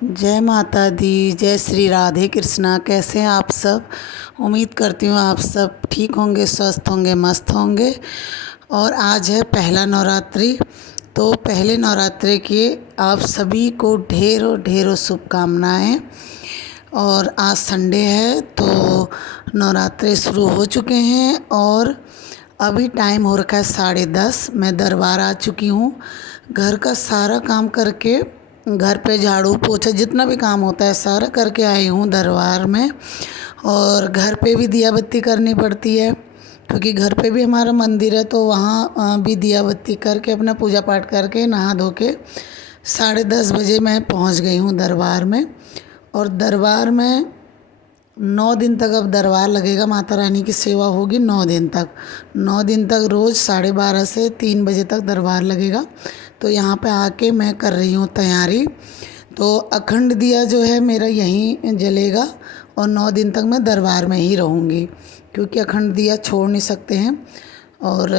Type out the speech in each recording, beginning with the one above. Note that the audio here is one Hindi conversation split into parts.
जय माता दी, जय श्री राधे कृष्णा। कैसे हैं आप सब? उम्मीद करती हूँ आप सब ठीक होंगे, स्वस्थ होंगे, मस्त होंगे। और आज है पहला नवरात्रि। तो पहले नवरात्रि की आप सभी को ढेरों ढेरों शुभकामनाएं। और आज संडे है तो नवरात्रि शुरू हो चुके हैं और अभी टाइम हो रखा है 10:30। मैं दरबार आ चुकी हूँ। घर का सारा काम करके, घर पे झाड़ू पोछा जितना भी काम होता है सारा करके आई हूँ दरबार में। और घर पे भी दिया बत्ती करनी पड़ती है क्योंकि घर पे भी हमारा मंदिर है, तो वहाँ भी दिया बत्ती करके अपना पूजा पाठ करके नहा धो के 10:30 बजे मैं पहुँच गई हूँ दरबार में। और दरबार में 9 दिन तक अब दरबार लगेगा। माता रानी की सेवा होगी 9 दिन तक। 9 दिन तक रोज़ 12:30 से 3 बजे तक दरबार लगेगा। तो यहाँ पे आके मैं कर रही हूँ तैयारी। तो अखंड दिया जो है मेरा यहीं जलेगा और 9 दिन तक मैं दरबार में ही रहूँगी क्योंकि अखंड दिया छोड़ नहीं सकते हैं। और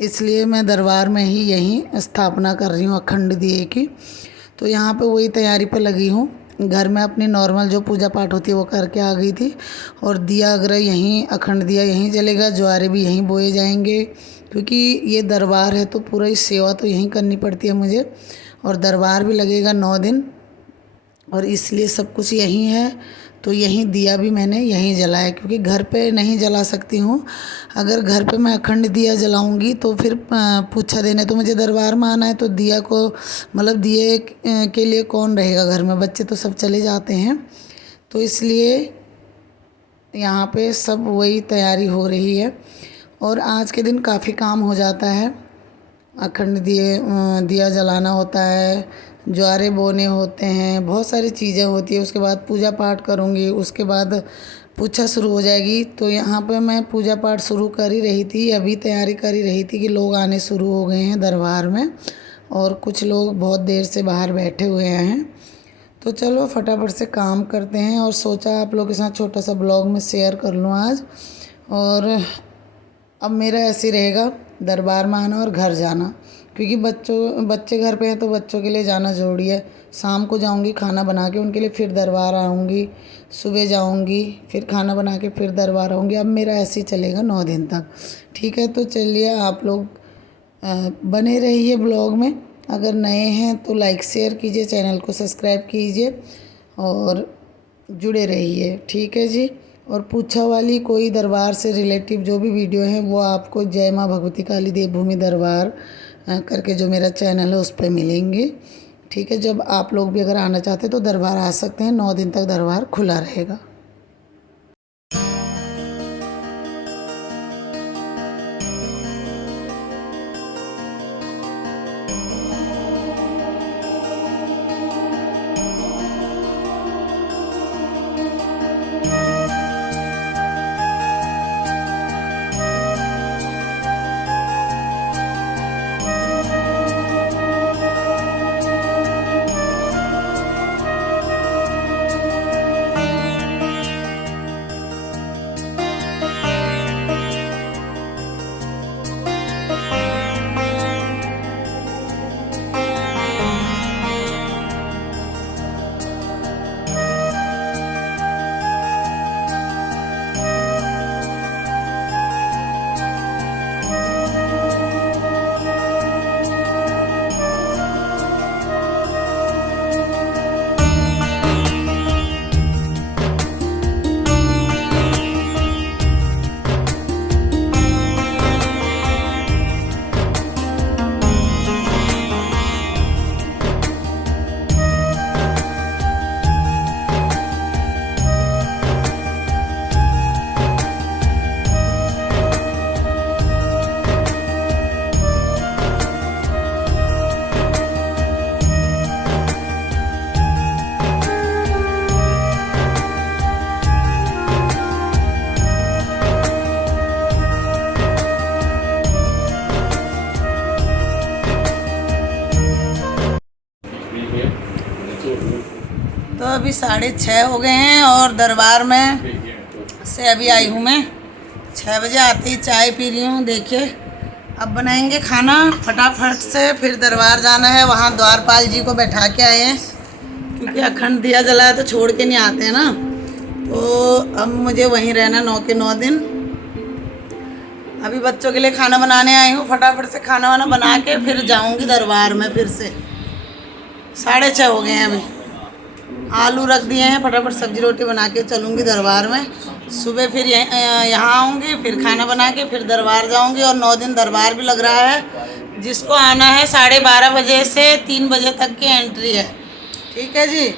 इसलिए मैं दरबार में ही यहीं स्थापना कर रही हूँ अखंड दिए की। तो यहाँ पे वही तैयारी पे लगी हूँ। घर में अपनी नॉर्मल जो पूजा पाठ होती है वो करके आ गई थी। और दिया अगर यहीं, अखंड दिया यहीं जलेगा, ज्वारे भी यहीं बोए जाएंगे क्योंकि ये दरबार है तो पूरा ही सेवा तो यहीं करनी पड़ती है मुझे। और दरबार भी लगेगा 9 दिन और इसलिए सब कुछ यहीं है। तो यहीं दिया भी मैंने यहीं जलाया क्योंकि घर पे नहीं जला सकती हूँ। अगर घर पे मैं अखंड दिया जलाऊंगी तो फिर पूछा देने तो मुझे दरबार में आना है, तो दिया को मतलब दिए के लिए कौन रहेगा घर में? बच्चे तो सब चले जाते हैं। तो इसलिए यहाँ पे सब वही तैयारी हो रही है। और आज के दिन काफ़ी काम हो जाता है। अखंड दिया जलाना होता है, ज्वारे बोने होते हैं, बहुत सारी चीज़ें होती है। उसके बाद पूजा पाठ करूँगी, उसके बाद पूजा शुरू हो जाएगी। तो यहाँ पे मैं पूजा पाठ शुरू कर ही रही थी, अभी तैयारी कर ही रही थी कि लोग आने शुरू हो गए हैं दरबार में और कुछ लोग बहुत देर से बाहर बैठे हुए हैं। तो चलो फटाफट से काम करते हैं। और सोचा आप लोगों के साथ छोटा सा ब्लॉग में शेयर कर लूँ आज। और अब मेरा ऐसे ही रहेगा, दरबार में आना और घर जाना क्योंकि बच्चे घर पे हैं तो बच्चों के लिए जाना ज़रूरी है। शाम को जाऊंगी खाना बना के उनके लिए, फिर दरबार आऊँगी। सुबह जाऊंगी, फिर खाना बना के फिर दरबार आऊँगी। अब मेरा ऐसे ही चलेगा 9 दिन तक। ठीक है, तो चलिए आप लोग बने रहिए ब्लॉग में। अगर नए हैं तो लाइक शेयर कीजिए, चैनल को सब्सक्राइब कीजिए और जुड़े रहिए। ठीक है जी। और पूछा वाली कोई दरबार से रिलेटिव जो भी वीडियो हैं वो आपको जय माँ भगवती काली देवभूमि दरबार करके जो मेरा चैनल है उस पर मिलेंगे। ठीक है, जब आप लोग भी अगर आना चाहते हैं तो दरबार आ सकते हैं। 9 दिन तक दरबार खुला रहेगा। तो अभी 6:30 हो गए हैं और दरबार में से अभी आई हूँ मैं। 6 बजे आती ही चाय पी रही हूँ। देखिए अब बनाएंगे खाना फटाफट से, फिर दरबार जाना है। वहाँ द्वारपाल जी को बैठा के आए हैं क्योंकि अखंड दिया जलाया तो छोड़ के नहीं आते हैं ना। तो अब मुझे वहीं रहना 9 के 9 दिन। अभी बच्चों के लिए खाना बनाने आई हूँ, फटाफट से खाना वाना बना के फिर जाऊँगी दरबार में फिर से। 6:30 हो गए हैं अभी। आलू रख दिए हैं, फटाफट सब्जी रोटी बना के चलूँगी दरबार में। सुबह फिर यहाँ आऊँगी, फिर खाना बना के फिर दरबार जाऊँगी। और 9 दिन दरबार भी लग रहा है। जिसको आना है 12:30 बजे से 3 बजे तक की एंट्री है, ठीक है जी।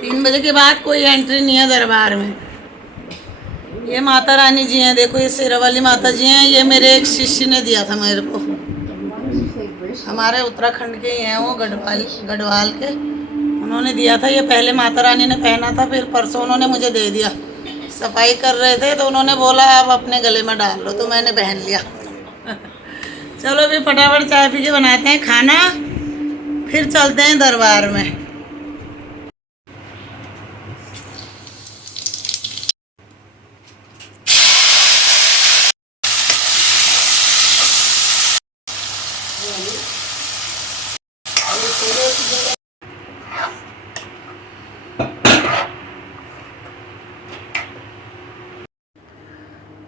3 बजे के बाद कोई एंट्री नहीं है दरबार में। ये माता रानी जी हैं, देखो ये शेरा वाली माता जी हैं। ये मेरे एक शिष्य ने दिया था मेरे को, हमारे उत्तराखंड के ही हैं वो, गढ़वाल के। उन्होंने दिया था ये, पहले माता रानी ने पहना था, फिर परसों उन्होंने मुझे दे दिया। सफाई कर रहे थे तो उन्होंने बोला आप अपने गले में डाल लो, तो मैंने पहन लिया। चलो अभी फटाफट चाय पी के बनाते हैं खाना, फिर चलते हैं दरबार में।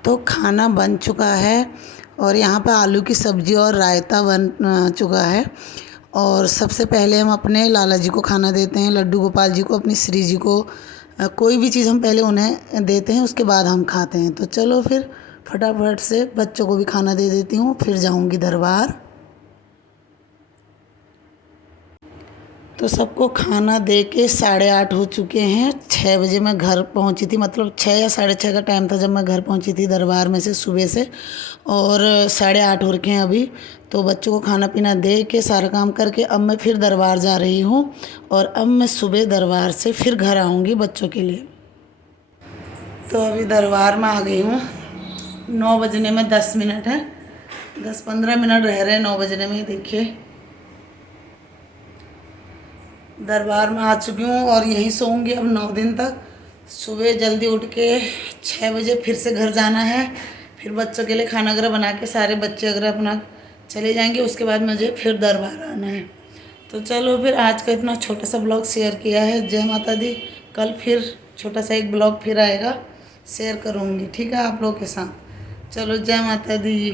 तो खाना बन चुका है और यहाँ पर आलू की सब्ज़ी और रायता बन चुका है। और सबसे पहले हम अपने लाला जी को खाना देते हैं, लड्डू गोपाल जी को, अपनी श्री जी को। कोई भी चीज़ हम पहले उन्हें देते हैं, उसके बाद हम खाते हैं। तो चलो फिर फटाफट से बच्चों को भी खाना दे देती हूँ, फिर जाऊँगी दरबार। तो सबको खाना दे के 8:30 हो चुके हैं। 6 बजे मैं घर पहुंची थी, मतलब 6 या 6:30 का टाइम था जब मैं घर पहुंची थी दरबार में से सुबह से। और 8:30 हो रखे हैं अभी। तो बच्चों को खाना पीना दे के सारा काम करके अब मैं फिर दरबार जा रही हूँ। और अब मैं सुबह दरबार से फिर घर आऊँगी बच्चों के लिए। तो अभी दरबार में आ गई हूँ। 9 बजने में 10 मिनट है, 10-15 मिनट रह रहे हैं 9 बजने में। देखिए दरबार में आ चुकी हूँ और यहीं सोऊंगी अब 9 दिन तक। सुबह जल्दी उठ के 6 बजे फिर से घर जाना है। फिर बच्चों के लिए खाना वगैरह बना के सारे बच्चे अगर अपना चले जाएंगे, उसके बाद मुझे फिर दरबार आना है। तो चलो फिर आज का इतना छोटा सा ब्लॉग शेयर किया है। जय माता दी। कल फिर छोटा सा एक ब्लॉग फिर आएगा, शेयर करूँगी, ठीक है, आप लोगों के साथ। चलो जय माता दी।